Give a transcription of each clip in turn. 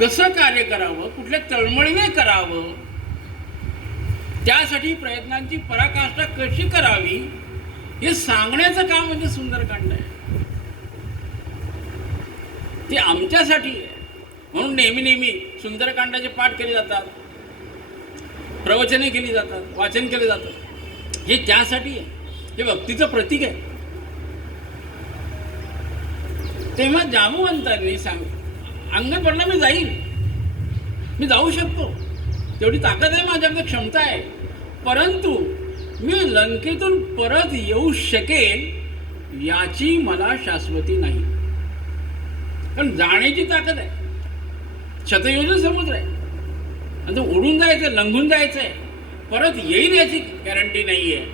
कसं कार्य करावं? कुठल्या तळमळीने करावं? त्यासाठी प्रयत्नांची पराकाष्ठा कशी करावी? हे सांगण्याचं काम म्हणजे सुंदरकांड आहे. ते आमच्यासाठी आहे. म्हणून नेहमी नेहमी सुंदरकांडाचे पाठ केले जातात. प्रवचने केली जातात वाचन केले जातं हे त्यासाठी आहे. हे भक्तीचं प्रतीक आहे. तेव्हा जामवंतांनी सांग अंग पडला मी जाईल मी जाऊ शकतो. तेवढी ताकद आहे माझ्याकडे क्षमता आहे. परंतु मी लंकेतून परत येऊ शकेल याची मला शाश्वती नाही. पण जाण्याची ताकद आहे. शतयोजन समुद्र आहे. आणि तो उडून जायचं लंघून जायचं आहे परत येईल याची गॅरंटी नाही आहे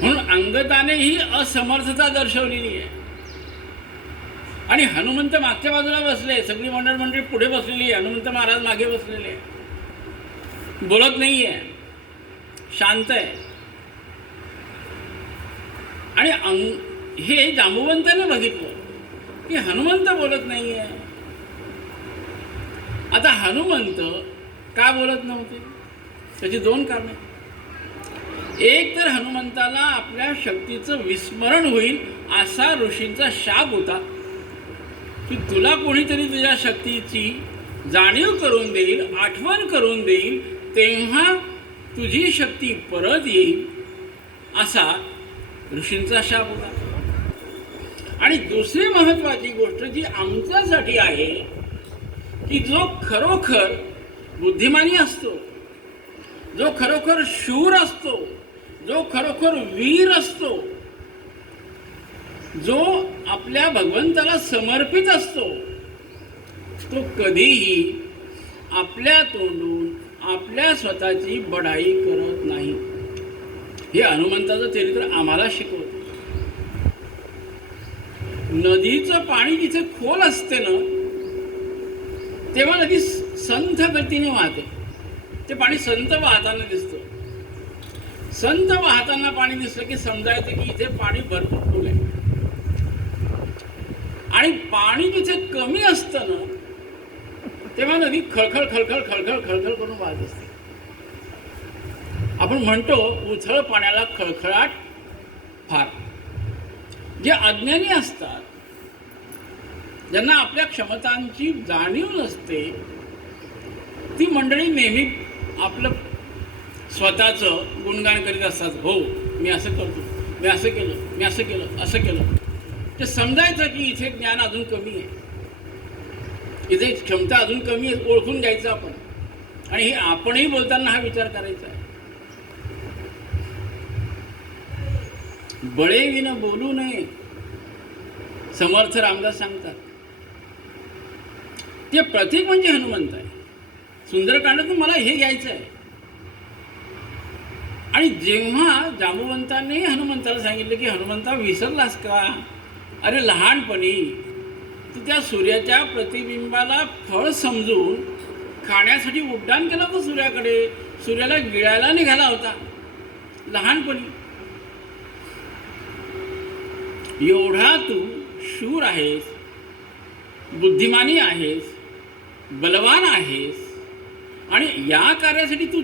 म्हणून अंगताने ही असमर्थता दर्शवलेली आहे. आणि हनुमंत मागच्या बाजूला बसले. सगळी मंडळ मंडळी पुढे बसलेली आहे. हनुमंत महाराज मागे बसलेले बोलत नाही आहे शांत आहे. आणि अंग हे जांबुवंताने बघितलं. की हनुमंत बोलत नाही आहे आता हनुमंत का बोलत नव्हते? त्याची दोन कारणं एक तर हनुमंताला आपल्या शक्तीचं विस्मरण होईल असा ऋषींचा शाप होता. की तुला कोणीतरी तुझ्या शक्तीची जाणीव करून देईल आठवण करून देईल तेव्हा तुझी शक्ती परत येईल असा ऋषींचा शाप होता. आणि दुसरी महत्वाची गोष्ट जी आमच्यासाठी आहे की जो खरोखर बुद्धिमानी असतो जो खरोखर शूर असतो जो खरोखर वीर असतो जो आपल्या भगवंताला समर्पित असतो. तो कधीही आपल्या तोंडून आपल्या स्वतःची बढाई करत नाही. हे हनुमंताचं चरित्र आम्हाला शिकवत. नदीचं पाणी जिथे खोल असते ना तेव्हा नदी संथ गतीने वाहते. ते पाणी संत वाहताना दिसतं. संत वाहताना पाणी दिसलं की समजायचं की इथे पाणी भरपूर खोल आहे. आणि पाणी जिथे कमी असतं ना तेव्हा नदी खळखळ खळखळ खळखळ खळखळ करून वाहत असते. आपण म्हणतो उथळ पाण्याला खळखळाट फार. जे अज्ञानी असतात ज्यांना आपल्या क्षमतांची जाणीव नसते ती मंडळी नेहमी आपलं स्वतःचं गुणगान करीत असतात हो मी असं करतो मी असं केलं मी असं केलं असं केलं. ते समजायचं की इथे ज्ञान अजून कमी आहे. इथे क्षमता अजून कमी आहे ओळखून घ्यायचं आपण. आणि हे आपणही बोलताना हा विचार करायचा आहे. बळे विन बोलू नये समर्थ रामदास सांगतात. ते प्रतीक म्हणजे हनुमंत आहे. सुंदरकांडातून मला हे घ्यायचं आहे. आणि जेव्हा जांबुवंतांनी हनुमंताला सांगितलं की हनुमंता विसरलास का? अरे लहानपणी तू त्या सूर्याच्या प्रतिबिंबाला फळ समजून खाण्यासाठी उड्डाण केलं होतं सूर्याकडे. सूर्याला गिळायला निघाला होता. लहानपणी. एवढा तू शूर आहेस बुद्धिमानी आहेस बलवान आहेस आणि या कार्यासाठी तू